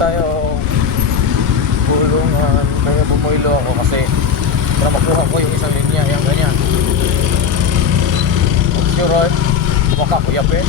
tayo bulungan. Kaya bumuilo ako kasi para makuha ko yung isang linya. Yan ganyan. Sure right? Kumaka ko yape.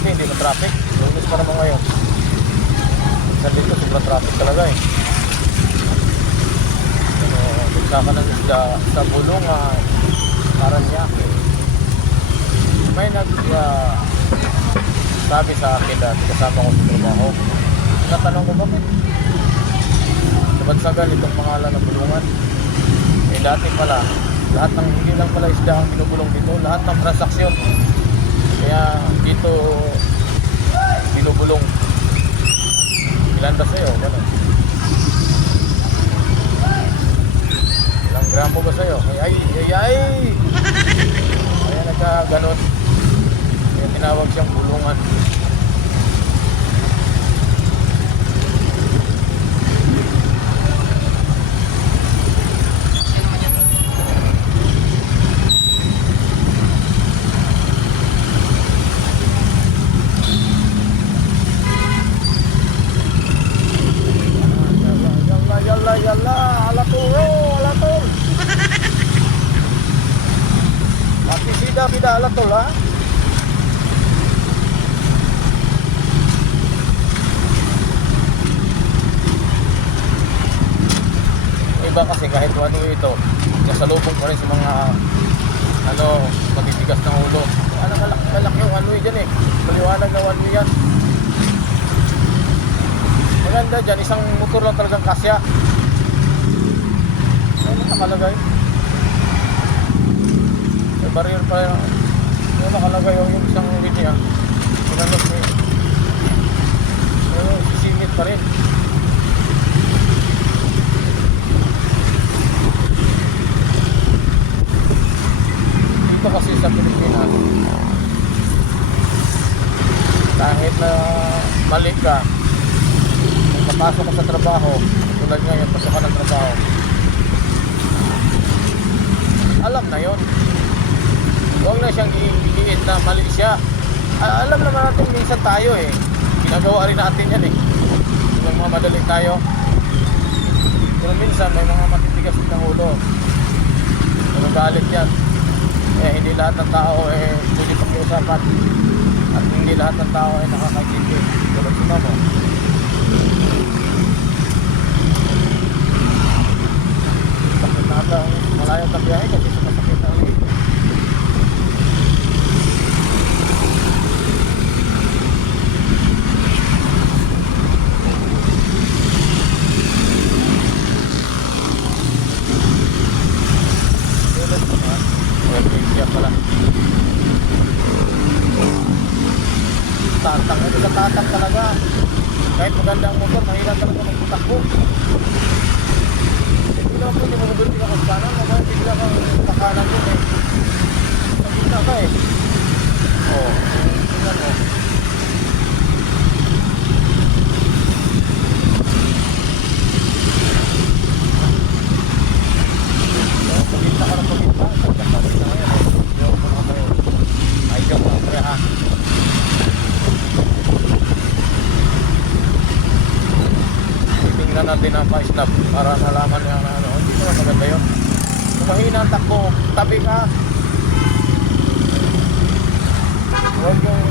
Hindi na traffic. Lunes pa naman ngayon. Sa dito sobrang traffic talaga eh. Bigla ka ng isda sa bulungan. Paranaque. May sabi sa akin dati kasama ko sa trabaho. Natanong ko bakit sabagsagan itong pangalan ng bulungan. Eh dati pala lahat ng hindi lang pala isda ang binubulong dito, lahat ng transaksyon. Kaya dito binubulong. Ilan ba sa'yo? Ganun. Ilang gramo ba sa'yo? Ay! Kaya nagkaganon. Kaya tinawag siyang bulungan. Yalla, alatol. Pati sida alatol ha. Iba kasi kahit ano ito, kasalubong pa rin sa mga matitigas ng ulo. Malaki yung ano dyan eh. Maliwanag na one way yan. Maganda dyan, isang motor lang talagang kasya. Ano nakalagay? May barrier pa yun. Ano nakalagay yung isang linya. Pinanok eh. Pero sisingit pa rin. Dito kasi sa Pilipinas, kahit na mali ka, kung papasok ka sa trabaho, tulad ngayon, pasok ka ng trabaho, alam na yon. Huwag na siyang iiit na mali siya. Alam naman natin minsan tayo eh. Ginagawa rin natin yan eh. Yung mga madali tayo. Pero minsan may mga matitigas ng ulo. Nagagalit yan. Eh hindi lahat ng tao eh pwede pakiusapan. At hindi lahat ng tao ay nakakaintindi. Tulad si Mamo. Bakit natin malayo ang biyahe kasi sumasakit na ulit. Tatang ito sa tatang talaga. Kahit maganda ang motor, mahirap talaga magputakbo. Hindi naman po yung magugulit ka kung kanan, mamaya bigla kang kakanan mo eh. Nakita ka eh. Oo, tingnan mo. Pagkita ka ng pagkita, pagkakawin na ngayon eh. Joke mga kayo. Ay, joke mga kayo ha. Tingnan natin ang pa-snap para nalaman nga na ano. Hindi naman maganda yun. Kung mahina ang takbo, tabi ka. Huwag yung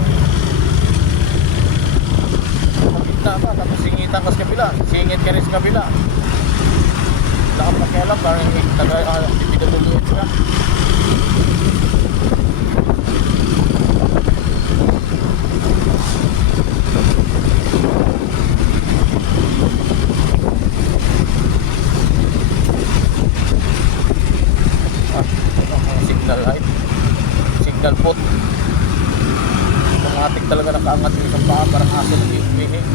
magkita ka, tapos singitan ka sa kabila. Singit ka rin sa kabila. Wala kang pakialam, parang pinaguluit ka. Signal light, signal put. Automatic talaga nakaangat yung isang paa, parang aso ng iupihin.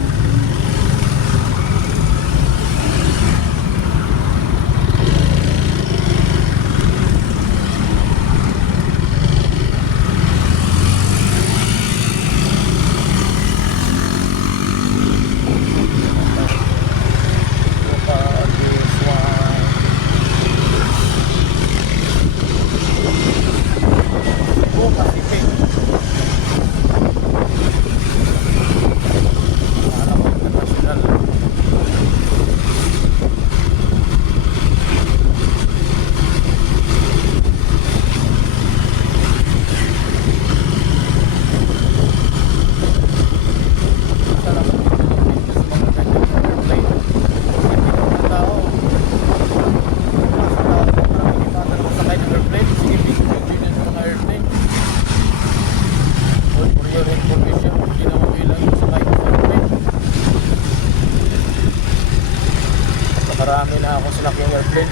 Marami na ako sinakyang airplane.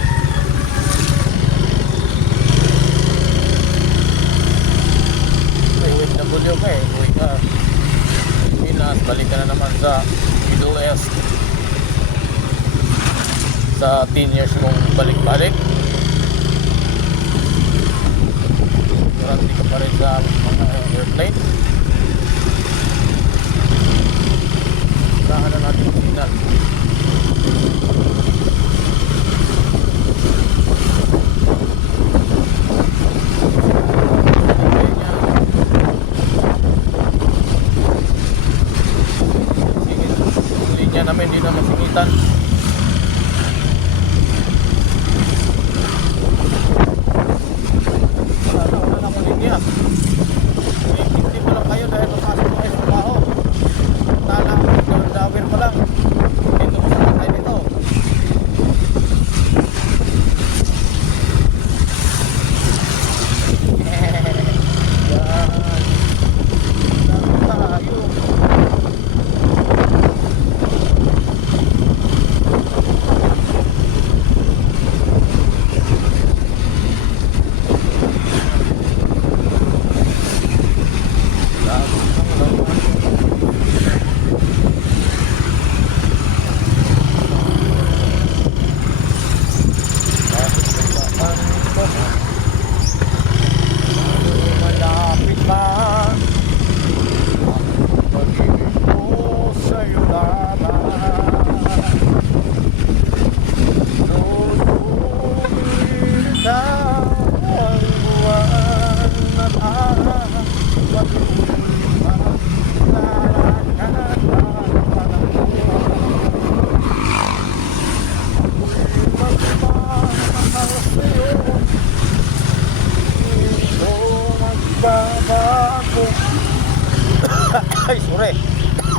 May OFW ka eh. Uwi ka. Pinas, balik ka na naman sa Middle East. Sa 10 years mong balik-balik. Garanti ka pa rin sa mga airplane. Usahan na natin yung signal. Linya namin hindi na masingitan. Wala na akong linya. Hindi pa lang kayo dahil papasok kayo sa trabaho. Tala, dawir pa lang. Dito ko sa tayo nito.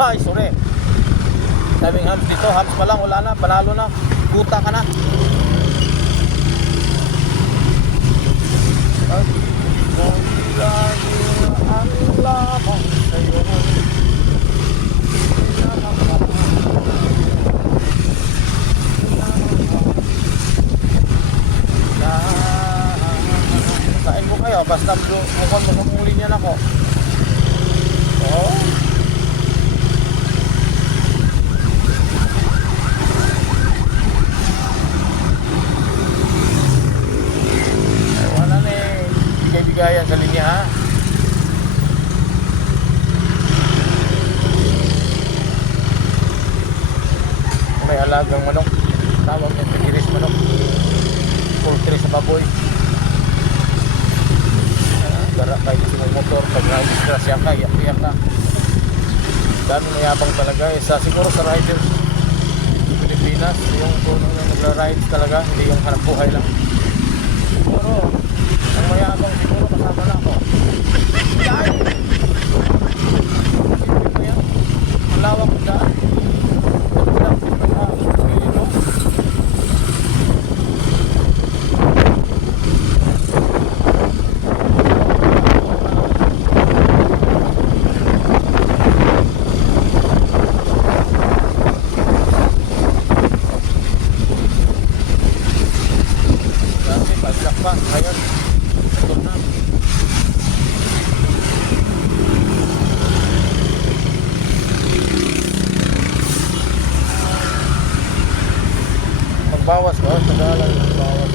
Ay, sorry. Daming hams dito. Hams pa lang. Wala na. Panalo na. Kuta ka na. Ang lamang sa'yo. Kain mo kayo. Basta mukhang masamuli niyan ako. Oh. Bigayan sa linya ha. May alagang manok. Tawag niya tigiris manok. Poultry sa baboy. Gara kayo sa motor. Pag na-disgrasya ka, iyak-iyak ka. Dami mayabang talaga eh. Siguro sa riders Pilipinas, yung tunong na nagra-ride talaga, hindi yung hanap buhay lang. Siguro ang mayabang siguro kasama na ako. Yan! Isipin mo yan. Malawak ko daan. Dati, pagsak pa. Ngayon, ito na. Magbawas ba? Tagalan magbawas.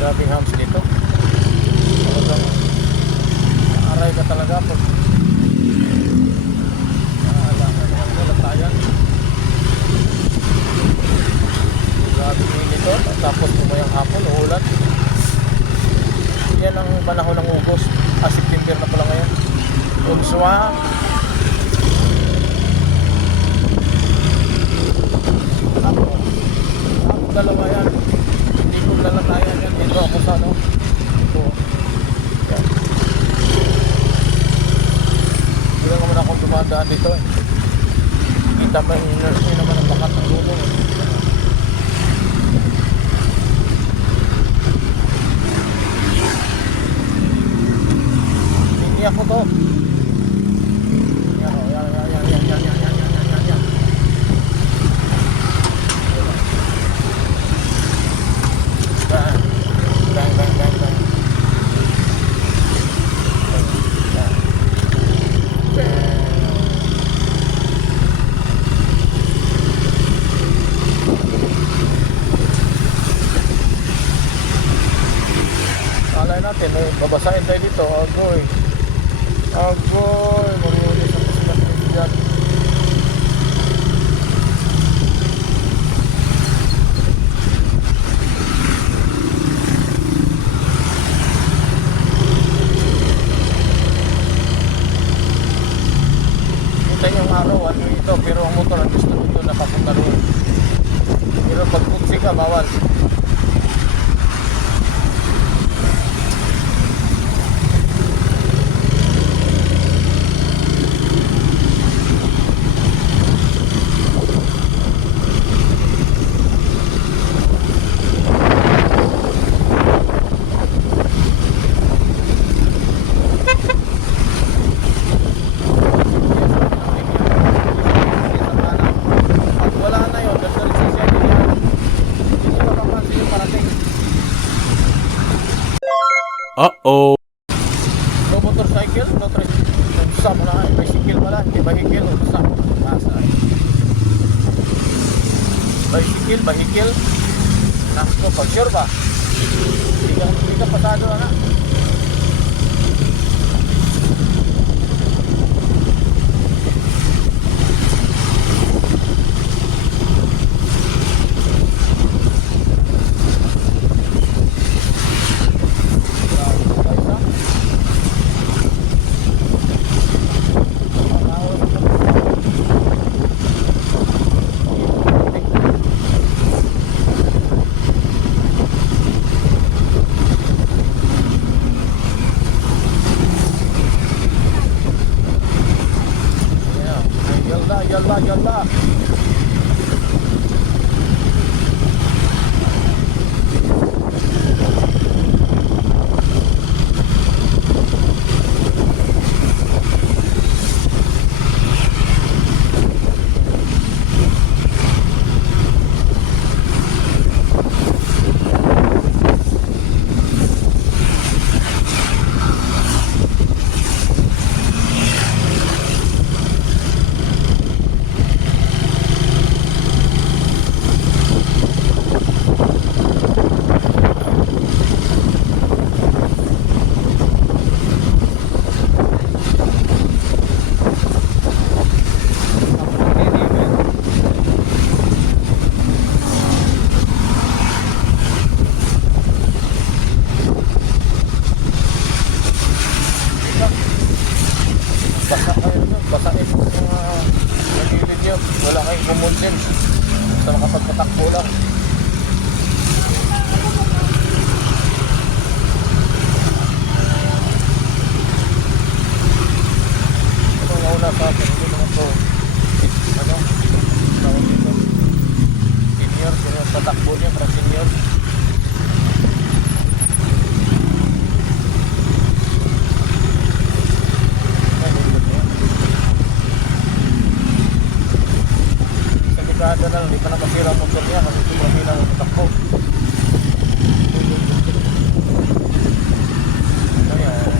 Grabe hams dito. Talagang aray ka talaga pag latayan. Grabe dito. Tapos pumayang hapon, uulan. Yan ang panahon ng August. September na pala ngayon. Unswa. Ako dalawa yan. Hindi ko lalatayan yan. Dito ako sa ano. Ito. Yan. Hindi lang naman akong dumadaan dito eh. Kita pa yung nurse naman ang bakat ng lumo eh. Hindi ako to. Yan. babasahin tayo dito. Agoy. Agoy. Marunong sa pagkakas dyan. Ito yung araw, ano ito. Pero ang motor, ang gusto nito nakapunta roon. Pero pag putsi ka, bawal. Uh-oh. No motorcycle, no tricycle. Usa mo na, bicycle pala, hindi vehicle, usa. Nasa. Vehicle. Nasa, pag sure ba? Hindi ka pasado na. Yalla. Basahin mo yung nagilid nyo. Wala kayong kumunsin. Basta makapagpatakbo lang. Ito ang nauna sa akin. Hindi naman ito. Ano? Tawag dito. Senior. Patakbo niya para senior. Kada na lang, di pa na masira ang motor niya kasi sobrang hina ng patakbo. Ayan.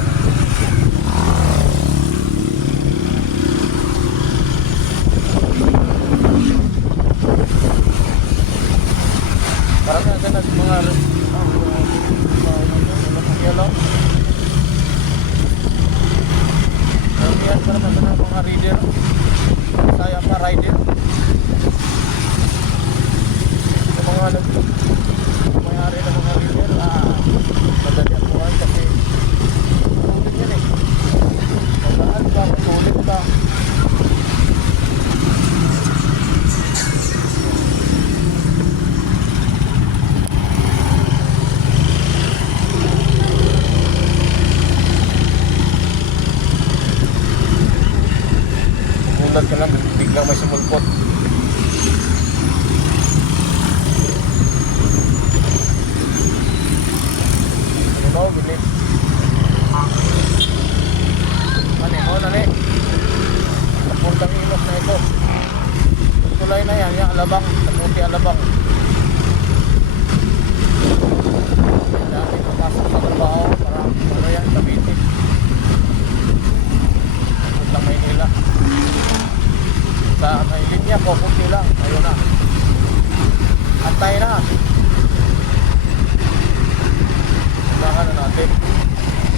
Parang na mga yellow. Yan parang na mga reader. Saya pa rider. May-ari na mga rider, madali ang buhay kasi ulit yan eh. Magaan ka, ulit ka. Mulat ka lang, biglang may sumulpot. Bilis. Nani. Napuntang ilos na ito. Tulay na yan, yung alabang. Kamuti alabang. Dati pumasok sa trabaho para ano yan, Cavite. Puntang Maynila. Sa may linya ko, kunti lang. Ayun na. Antay na. Baka ano natin.